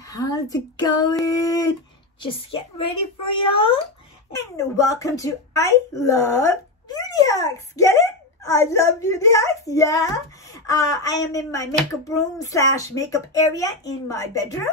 how's it going? Just getting ready for y'all. And welcome to I Love Beauty Hacks. Get it? I love beauty hacks, yeah. I am in my makeup room / makeup area in my bedroom.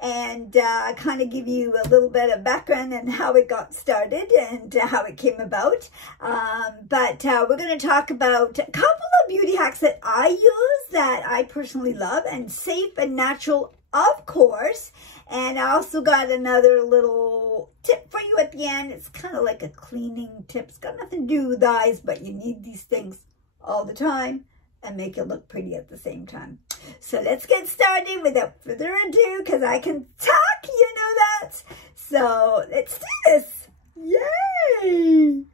And kind of give you a little bit of background on how it got started and how it came about. But we're going to talk about a couple of beauty hacks that I use that I personally love, and safe and natural, of course. And I also got another little tip for you at the end. It's kind of like a cleaning tip. It's got nothing to do with eyes, but you need these things all the time and make it look pretty at the same time. So let's get started without further ado, because I can talk, you know that. So let's do this. Yay!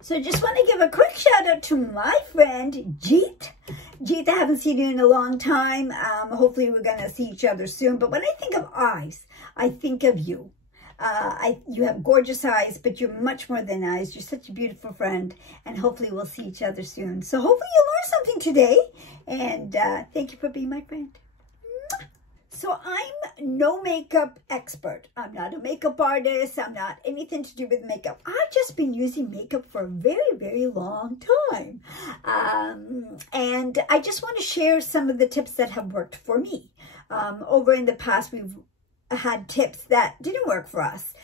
So I just want to give a quick shout out to my friend, Jeet. Jeet, I haven't seen you in a long time. Hopefully we're going to see each other soon. But when I think of eyes, I think of you. You have gorgeous eyes, but you're much more than eyes. You're such a beautiful friend. And hopefully we'll see each other soon. So hopefully you'll learn something today. And thank you for being my friend. So I'm no makeup expert. I'm not a makeup artist. I'm not anything to do with makeup. I've just been using makeup for a very, very long time. And I just want to share some of the tips that have worked for me. Over in the past, we've had tips that didn't work for us,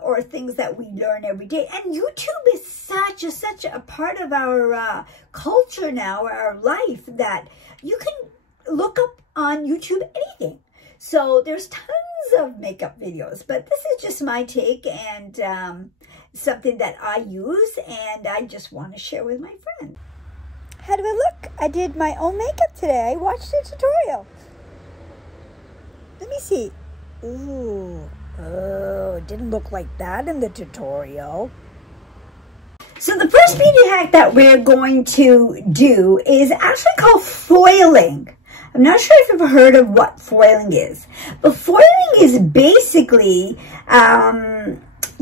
or things that we learn every day. And YouTube is such a part of our culture now, our life, that you can look up on YouTube anything. So there's tons of makeup videos, but this is just my take and something that I use, and I just want to share with my friend. How do I look? I did my own makeup today. I watched a tutorial. Let me see. Ooh, oh, it didn't look like that in the tutorial. So the first beauty hack that we're going to do is actually called foiling. I'm not sure if you've heard of what foiling is, but foiling is basically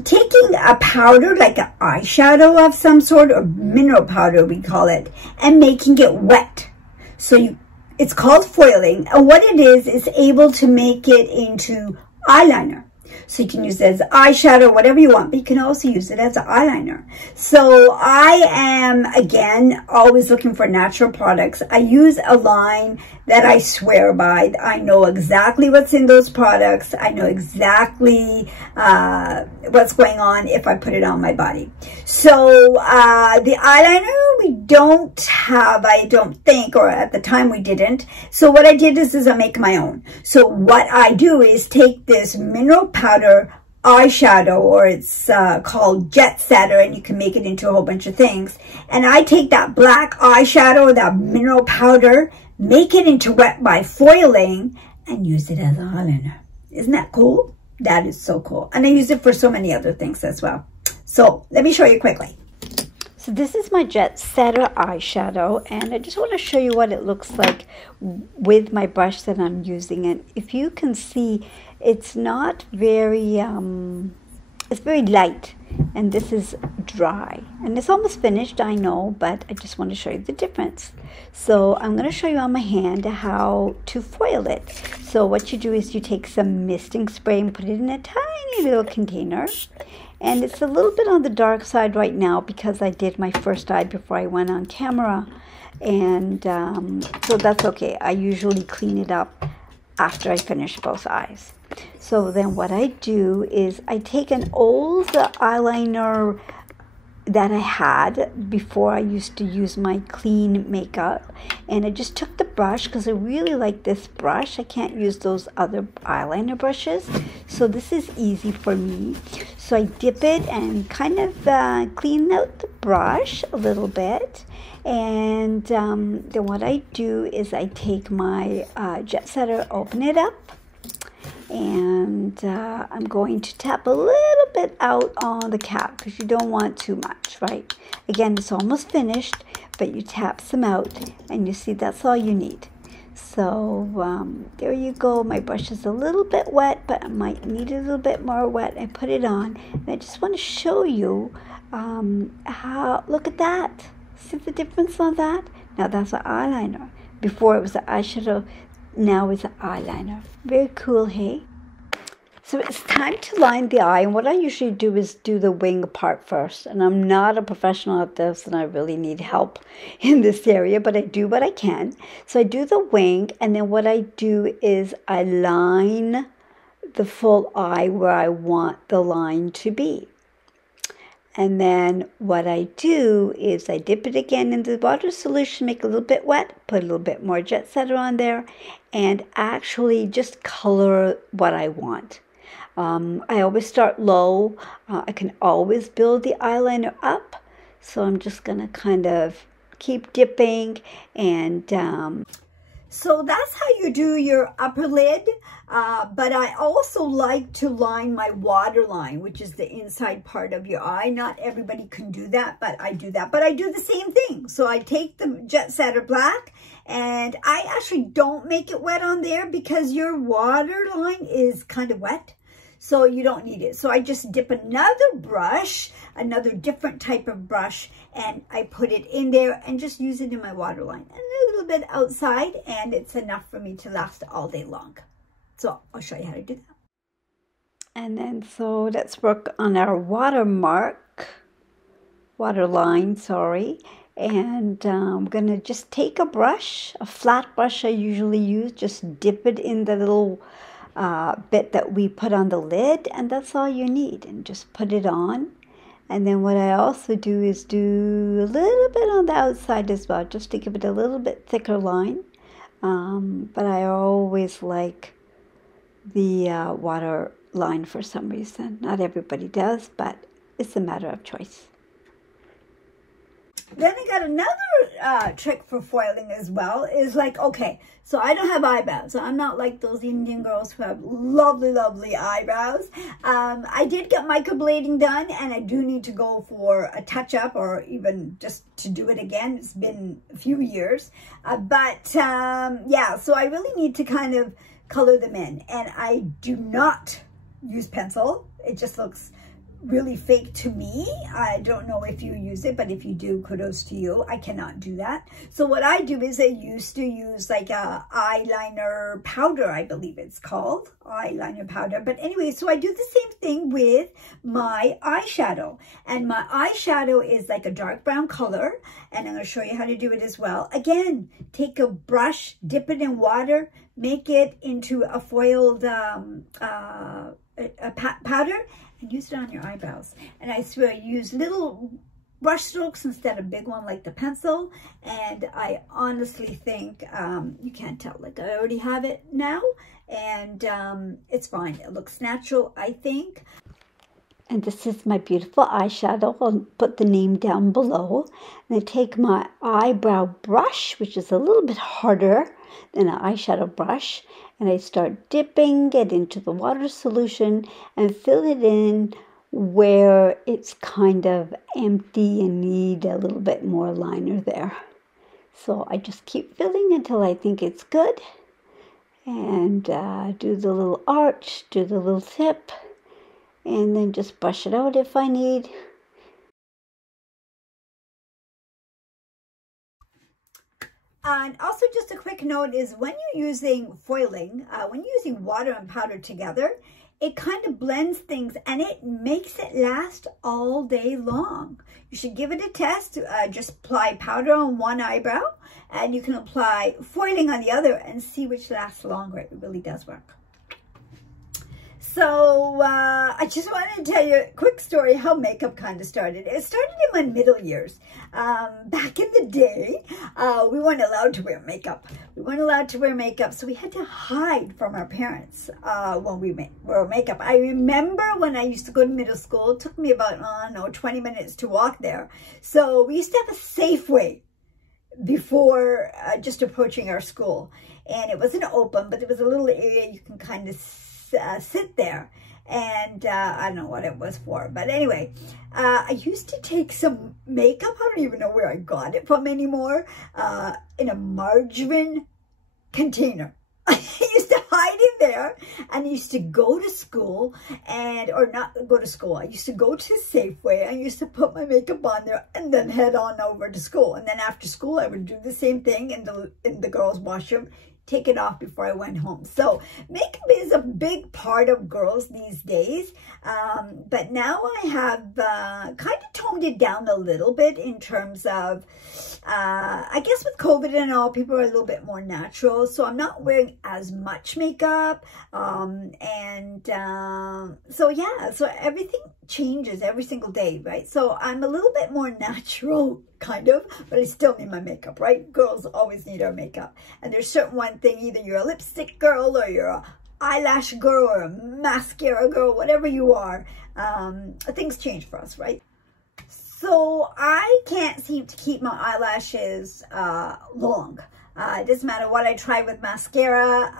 taking a powder, like an eyeshadow of some sort, or mineral powder we call it, and making it wet. So it's called foiling, and what it is able to make it into eyeliner. So you can use it as eyeshadow, whatever you want, but you can also use it as an eyeliner. So I am, again, always looking for natural products. I use a line that I swear by. I know exactly what's in those products. I know exactly what's going on if I put it on my body. So the eyeliner we don't have, I don't think, or at the time we didn't. So what I did is I make my own. So what I do is take this mineral powder eyeshadow, or it's called jet setter, and you can make it into a whole bunch of things. And I take that black eyeshadow, that mineral powder, make it into wet by foiling, and use it as an eyeliner. Isn't that cool? That is so cool. And I use it for so many other things as well. So let me show you quickly. So this is my jet setter eyeshadow, and I just want to show you what it looks like with my brush that I'm using. And if you can see, it's not very, it's very light, and this is dry. And it's almost finished, I know, but I just want to show you the difference. So I'm going to show you on my hand how to foil it. So what you do is you take some misting spray and put it in a tiny little container. And it's a little bit on the dark side right now because I did my first eye before I went on camera. And so that's okay. I usually clean it up after I finish both eyes. So then what I do is I take an old eyeliner that I had before I used to use my clean makeup, and I just took the brush because I really like this brush. I can't use those other eyeliner brushes, so this is easy for me. So I dip it and kind of clean out the brush a little bit, and then what I do is I take my jet setter, open it up, and I'm going to tap a little bit out on the cap because you don't want too much, right? Again, it's almost finished, but you tap some out, and you see that's all you need. So there you go. My brush is a little bit wet, but I might need a little bit more wet. I put it on, and I just want to show you how, look at that. See the difference on that? Now that's an eyeliner. Before it was an eyeshadow, now it's an eyeliner. Very cool, hey? So it's time to line the eye, and what I usually do is do the wing part first. And I'm not a professional at this, and I really need help in this area, but I do what I can. So I do the wing, and then what I do is I line the full eye where I want the line to be. And then what I do is I dip it again into the water solution, make it a little bit wet, put a little bit more jet setter on there, and actually just color what I want. I always start low. I can always build the eyeliner up. So I'm just going to kind of keep dipping. And so that's how you do your upper lid. But I also like to line my waterline, which is the inside part of your eye. Not everybody can do that, but I do that. But I do the same thing. So I take the jet setter black, and I actually don't make it wet on there because your waterline is kind of wet. So you don't need it. So I just dip another brush, another different type of brush, and I put it in there and just use it in my waterline. And a little bit outside, and it's enough for me to last all day long. So I'll show you how to do that. And then so let's work on our waterline, sorry. And I'm going to just take a brush, a flat brush I usually use, just dip it in the little bit that we put on the lid, and that's all you need, and just put it on. And then what I also do is do a little bit on the outside as well, just to give it a little bit thicker line. But I always like the water line for some reason. Not everybody does, but it's a matter of choice. Then I got another trick for foiling as well, is like, okay, so I don't have eyebrows. So I'm not like those Indian girls who have lovely, lovely eyebrows. I did get microblading done, and I do need to go for a touch-up or even just to do it again. It's been a few years. Yeah, so I really need to kind of color them in. And I do not use pencil. It just looks really fake to me. I don't know if you use it, but if you do, kudos to you. I cannot do that. So what I do is I used to use like a eyeliner powder, I believe it's called, eyeliner powder. But anyway, so I do the same thing with my eyeshadow. And my eyeshadow is like a dark brown color, and I'm going to show you how to do it as well. Again, take a brush, dip it in water, make it into a foiled powder, and use it on your eyebrows. And I swear, use little brush strokes instead of big one like the pencil. And I honestly think you can't tell, like I already have it now, and it's fine. It looks natural, I think. And this is my beautiful eyeshadow. I'll put the name down below. And I take my eyebrow brush, which is a little bit harder than an eyeshadow brush, and I start dipping it into the water solution and fill it in where it's kind of empty and need a little bit more liner there. So I just keep filling until I think it's good, and do the little arch, do the little tip, and then just brush it out if I need. And also just a quick note is when you're using foiling, when you're using water and powder together, it kind of blends things and it makes it last all day long. You should give it a test. Just apply powder on one eyebrow, and you can apply foiling on the other and see which lasts longer. It really does work. So I just wanted to tell you a quick story how makeup kind of started. It started in my middle years. Back in the day, we weren't allowed to wear makeup. We weren't allowed to wear makeup, so we had to hide from our parents when we wore makeup. I remember when I used to go to middle school, it took me about, 20 minutes to walk there. So we used to have a Safeway before just approaching our school. And it wasn't open, but it was a little area you can kind of sit there, and I don't know what it was for, but anyway, I used to take some makeup, I don't even know where I got it from anymore, in a margarine container. I used to hide in there, and I used to go to school or not go to school. I used to go to Safeway. I used to put my makeup on there and then head on over to school. And then after school, I would do the same thing in the girls' washroom, take it off before I went home. So makeup is a big part of girls these days. But now I have kind of toned it down a little bit in terms of, I guess with COVID and all, people are a little bit more natural. So I'm not wearing as much makeup. So yeah, so everything changes every single day, right? So I'm a little bit more natural, kind of, but I still need my makeup, right? Girls always need our makeup. And there's certain one thing, either you're a lipstick girl or you're a eyelash girl or a mascara girl, whatever you are, things change for us, right? So I can't seem to keep my eyelashes long. It doesn't matter what I try with mascara.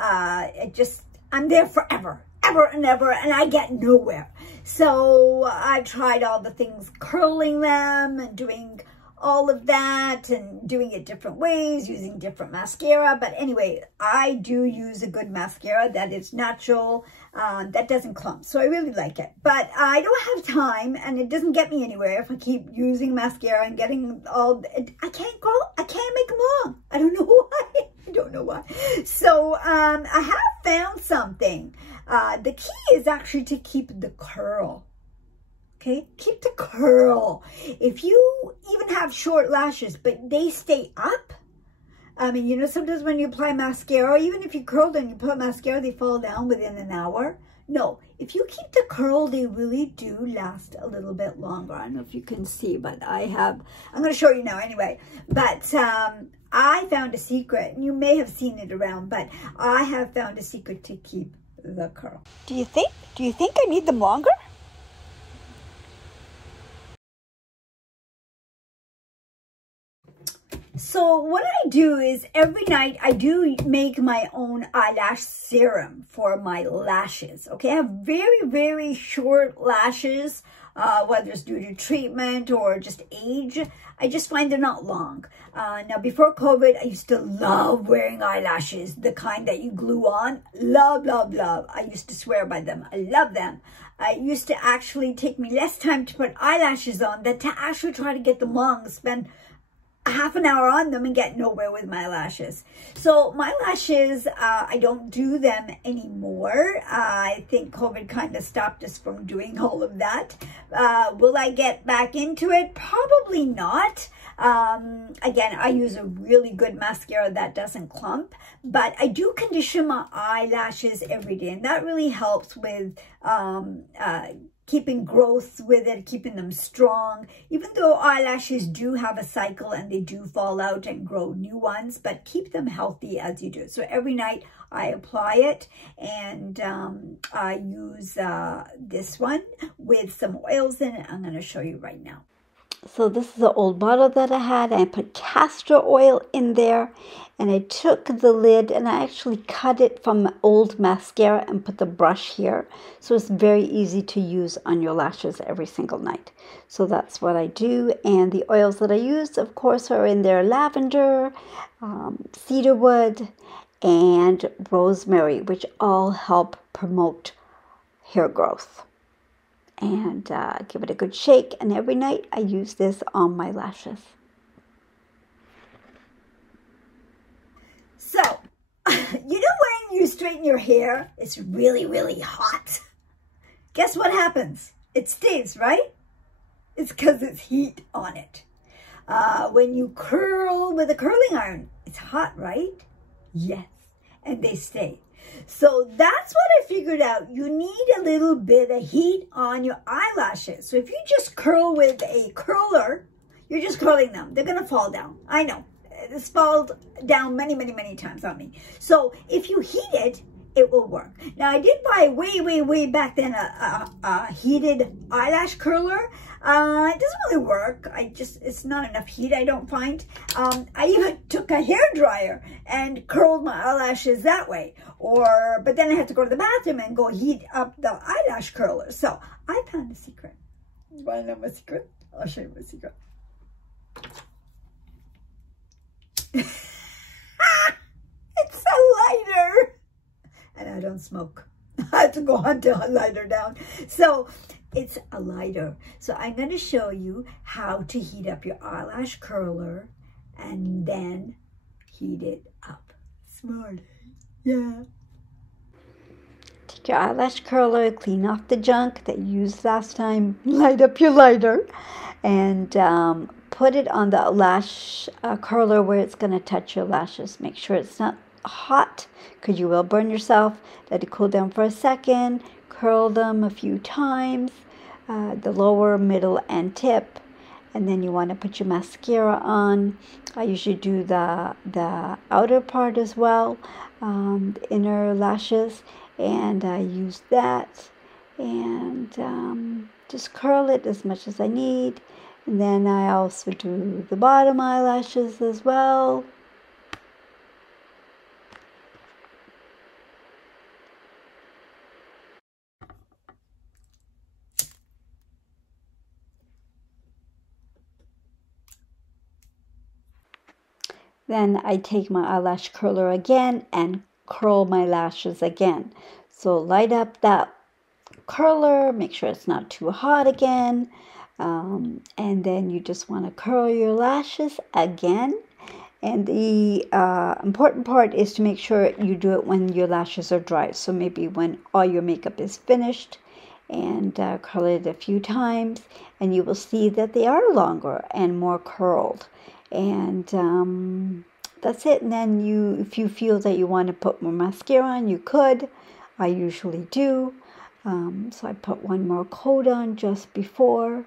I'm there forever, ever and ever, and I get nowhere. So I tried all the things, curling them and doing all of that and doing it different ways, using different mascara. But anyway, I do use a good mascara that is natural, that doesn't clump. So I really like it. But I don't have time, and it doesn't get me anywhere if I keep using mascara and getting all, I can't make them long. I don't know why. I don't know why. So I have found something. The key is actually to keep the curl. Okay, keep the curl. If you even have short lashes, but they stay up, I mean, you know, sometimes when you apply mascara, even if you curl them, you put mascara, they fall down within an hour. No, if you keep the curl, they really do last a little bit longer. I don't know if you can see, but I'm going to show you now anyway. But I found a secret, and you may have seen it around, but I have found a secret to keep the curl. Do you think I need them longer? So what I do is every night I do make my own eyelash serum for my lashes. Okay, I have very, very short lashes, whether it's due to treatment or just age. I just find they're not long. Now, before COVID, I used to love wearing eyelashes, the kind that you glue on. Love, love, love. I used to swear by them. I love them. It used to actually take me less time to put eyelashes on than to actually try to get them long, spend half an hour on them and get nowhere with my lashes. So my lashes, I don't do them anymore. I think COVID kind of stopped us from doing all of that. Will I get back into it? Probably not. Again, I use a really good mascara that doesn't clump, but I do condition my eyelashes every day, and that really helps with keeping growth with it, keeping them strong, even though eyelashes do have a cycle and they do fall out and grow new ones, but keep them healthy as you do. So every night I apply it, and I use this one with some oils in it. I'm going to show you right now. So this is an old bottle that I had. I put castor oil in there, and I took the lid and I actually cut it from old mascara and put the brush here. So it's very easy to use on your lashes every single night. So that's what I do. And the oils that I use, of course, are in there: lavender, cedarwood, and rosemary, which all help promote hair growth. And give it a good shake, and every night I use this on my lashes. So, you know when you straighten your hair, it's really, really hot. Guess what happens? It stays, right? It's because it's heat on it. When you curl with a curling iron, it's hot, right? Yes, and they stay. So that's what I figured out. You need a little bit of heat on your eyelashes. So if you just curl with a curler, you're just curling them. They're going to fall down. I know. It's fallen down many, many, many times on me. So if you heat it, it will work. Now, I did buy way, way, way back then a heated eyelash curler. It doesn't really work. It's not enough heat, I don't find. I even took a hair dryer and curled my eyelashes that way. But then I had to go to the bathroom and go heat up the eyelash curler. So I found a secret. You want to know my secret? I'll show you my secret. It's so and I don't smoke. I have to go hunt a lighter down. So it's a lighter. So I'm going to show you how to heat up your eyelash curler and then heat it up. Smart. Yeah. Take your eyelash curler, clean off the junk that you used last time, light up your lighter, and put it on the lash curler where it's going to touch your lashes. Make sure it's not hot because you will burn yourself. Let it cool down for a second. Curl them a few times, the lower, middle, and tip. And then you want to put your mascara on. I usually do the outer part as well, the inner lashes. And I use that and just curl it as much as I need. And then I also do the bottom eyelashes as well. Then I take my eyelash curler again and curl my lashes again. So light up that curler, make sure it's not too hot again. And then you just want to curl your lashes again. And the important part is to make sure you do it when your lashes are dry. So maybe when all your makeup is finished, and curl it a few times, and you will see that they are longer and more curled. And that's it. And then if you feel that you want to put more mascara on, you could. I usually do. So I put one more coat on just before,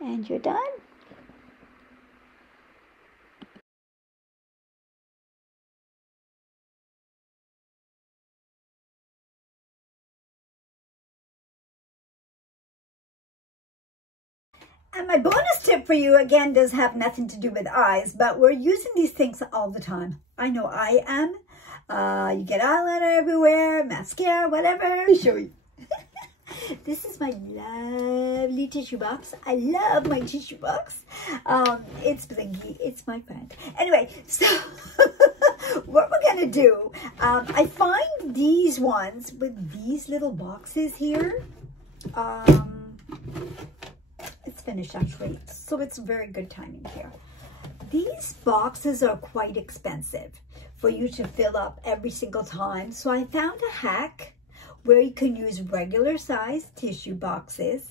and you're done. And my bonus tip for you, again, does have nothing to do with eyes, but we're using these things all the time. I know I am. You get eyeliner everywhere, mascara, whatever. Let me show you. This is my lovely tissue box. I love my tissue box. It's Blingy. It's my friend. Anyway, so what we're going to do, I find these ones with these little boxes here. It's finished actually, so it's very good timing here. These boxes are quite expensive for you to fill up every single time. So I found a hack where you can use regular size tissue boxes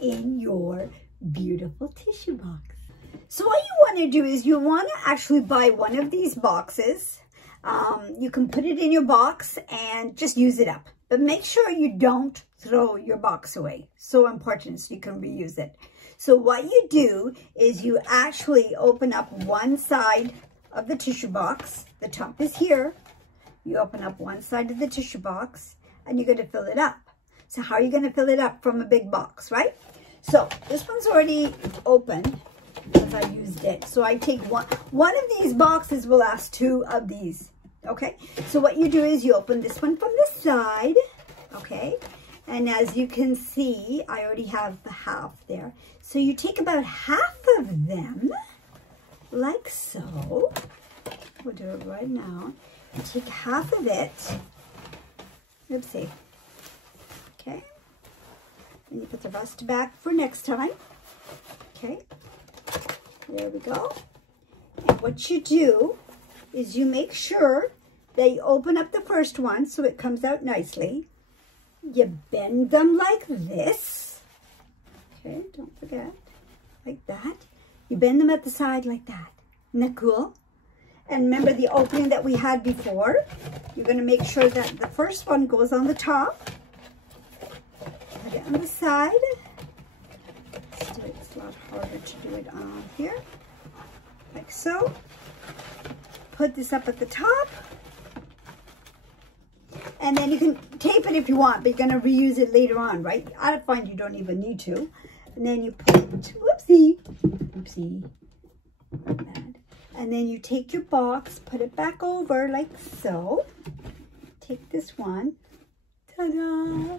in your beautiful tissue box. So what you want to do is you want to actually buy one of these boxes. You can put it in your box and just use it up. But make sure you don't throw your box away. So important, so you can reuse it. So what you do is you actually open up one side of the tissue box. The top is here. You open up one side of the tissue box and you're going to fill it up. So how are you going to fill it up from a big box, right? So this one's already open because I used it. So I take one of these boxes will last 2 of these. Okay, so what you do is you open this one from this side, okay, and as you can see, I already have the half there. So you take about half of them, like so. We'll do it right now. You take half of it, oopsie, okay, and you put the rest back for next time, okay, there we go. And what you do is you make sure that you open up the first one so it comes out nicely. You bend them like this. Okay, don't forget. Like that. You bend them at the side like that. Isn't that cool? And remember the opening that we had before. You're going to make sure that the first one goes on the top. Put it on the side. Let's do it. It's a lot harder to do it on here. Like so. Put this up at the top. And then you can tape it if you want, but you're going to reuse it later on, right? I find you don't even need to. And then you put, whoopsie, bad. And then you take your box, put it back over like so. Take this one. Ta-da!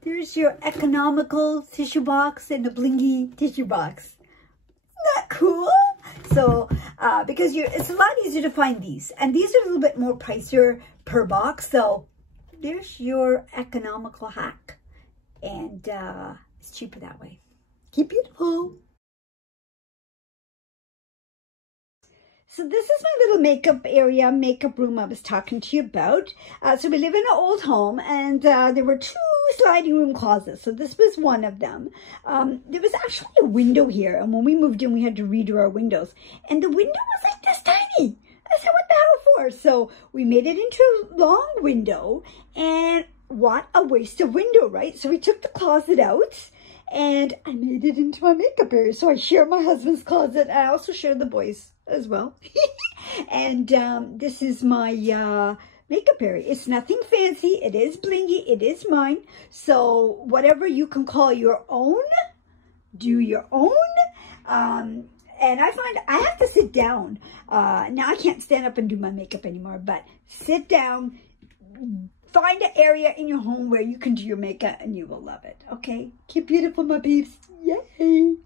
There's your economical tissue box and the Blingy tissue box. Isn't that cool? So because it's a lot easier to find these. And these are a little bit more pricier per box. So there's your economical hack. And it's cheaper that way. Keep beautiful. So this is my little makeup area, makeup room I was talking to you about. So we live in an old home, and there were 2 sliding room closets. So this was one of them. There was actually a window here, and when we moved in, we had to redo our windows. And the window was like this tiny. I said, what the hell for? So we made it into a long window, and what a waste of window, right? So we took the closet out, and I made it into my makeup area. So I share my husband's closet. I also share the boys as well. And this is my makeup area. It's nothing fancy. It is blingy. It is mine. So whatever you can call your own, do your own. And I find I have to sit down. Now I can't stand up and do my makeup anymore, but sit down. Find an area in your home where you can do your makeup and you will love it. Okay? Keep beautiful, my peeps. Yay!